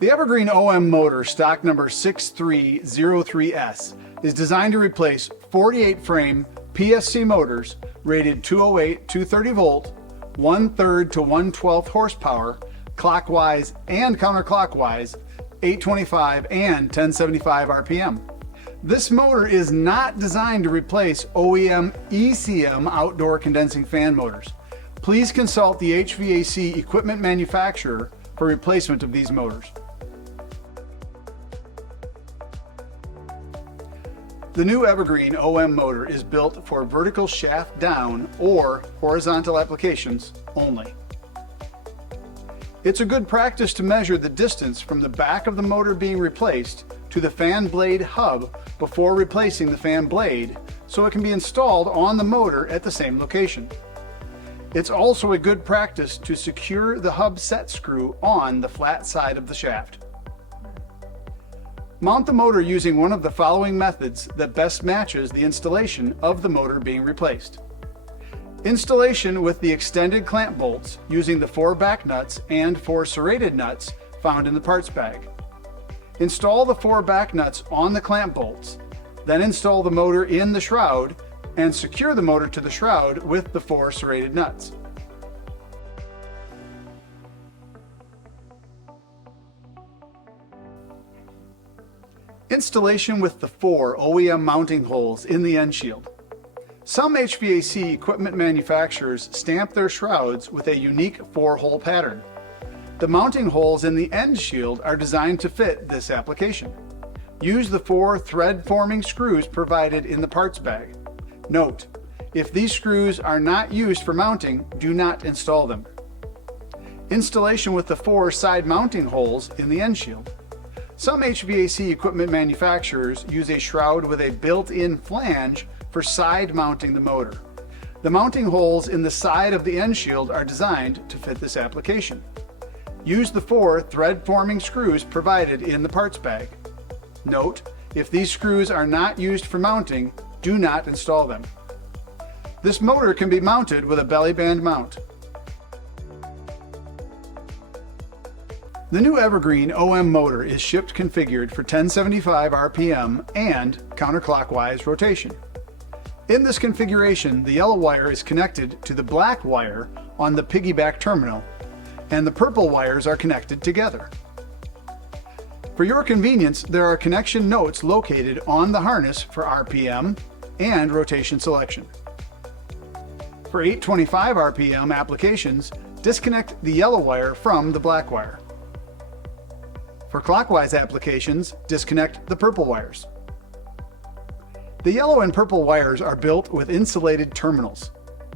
The Evergreen OM motor, stock number 6303S, is designed to replace 48-frame PSC motors rated 208, 230 volt, 1/3 to 1/12 horsepower, clockwise and counterclockwise, 825 and 1075 RPM. This motor is not designed to replace OEM ECM outdoor condensing fan motors. Please consult the HVAC equipment manufacturer for replacement of these motors. The new Evergreen OM motor is built for vertical shaft down or horizontal applications only. It's a good practice to measure the distance from the back of the motor being replaced to the fan blade hub before replacing the fan blade, so it can be installed on the motor at the same location. It's also a good practice to secure the hub set screw on the flat side of the shaft. Mount the motor using one of the following methods that best matches the installation of the motor being replaced. Installation with the extended clamp bolts using the 4 back nuts and 4 serrated nuts found in the parts bag. Install the 4 back nuts on the clamp bolts, then install the motor in the shroud and secure the motor to the shroud with the 4 serrated nuts. Installation with the 4 OEM mounting holes in the end shield. Some HVAC equipment manufacturers stamp their shrouds with a unique 4-hole pattern. The mounting holes in the end shield are designed to fit this application. Use the 4 thread-forming screws provided in the parts bag. Note, if these screws are not used for mounting, do not install them. Installation with the 4 side mounting holes in the end shield. Some HVAC equipment manufacturers use a shroud with a built-in flange for side mounting the motor. The mounting holes in the side of the end shield are designed to fit this application. Use the 4 thread-forming screws provided in the parts bag. Note, if these screws are not used for mounting, do not install them. This motor can be mounted with a belly band mount. The new Evergreen OM motor is shipped configured for 1075 RPM and counterclockwise rotation. In this configuration, the yellow wire is connected to the black wire on the piggyback terminal, and the purple wires are connected together. For your convenience, there are connection notes located on the harness for RPM and rotation selection. For 825 RPM applications, disconnect the yellow wire from the black wire. For clockwise applications, disconnect the purple wires. The yellow and purple wires are built with insulated terminals.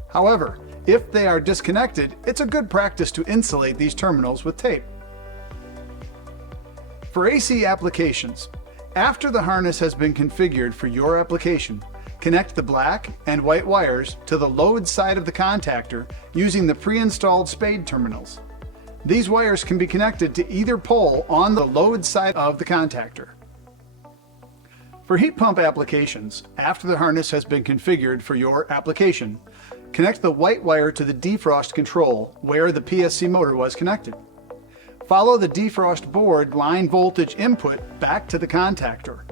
However, if they are disconnected, it's a good practice to insulate these terminals with tape. For AC applications, after the harness has been configured for your application, connect the black and white wires to the load side of the contactor using the pre-installed spade terminals. These wires can be connected to either pole on the load side of the contactor. For heat pump applications, after the harness has been configured for your application, connect the white wire to the defrost control where the PSC motor was connected. Follow the defrost board line voltage input back to the contactor.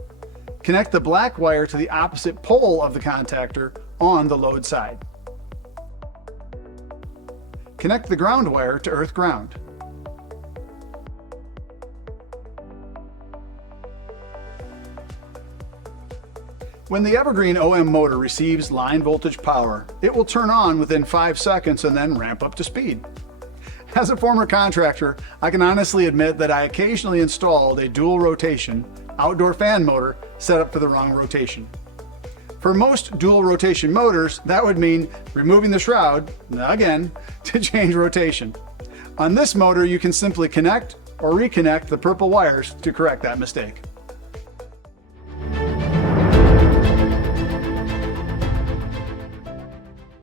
Connect the black wire to the opposite pole of the contactor on the load side. Connect the ground wire to earth ground. When the Evergreen OM motor receives line voltage power, it will turn on within 5 seconds and then ramp up to speed. As a former contractor, I can honestly admit that I occasionally installed a dual rotation outdoor fan motor set up for the wrong rotation. For most dual rotation motors, that would mean removing the shroud, again, to change rotation. On this motor, you can simply connect or reconnect the purple wires to correct that mistake.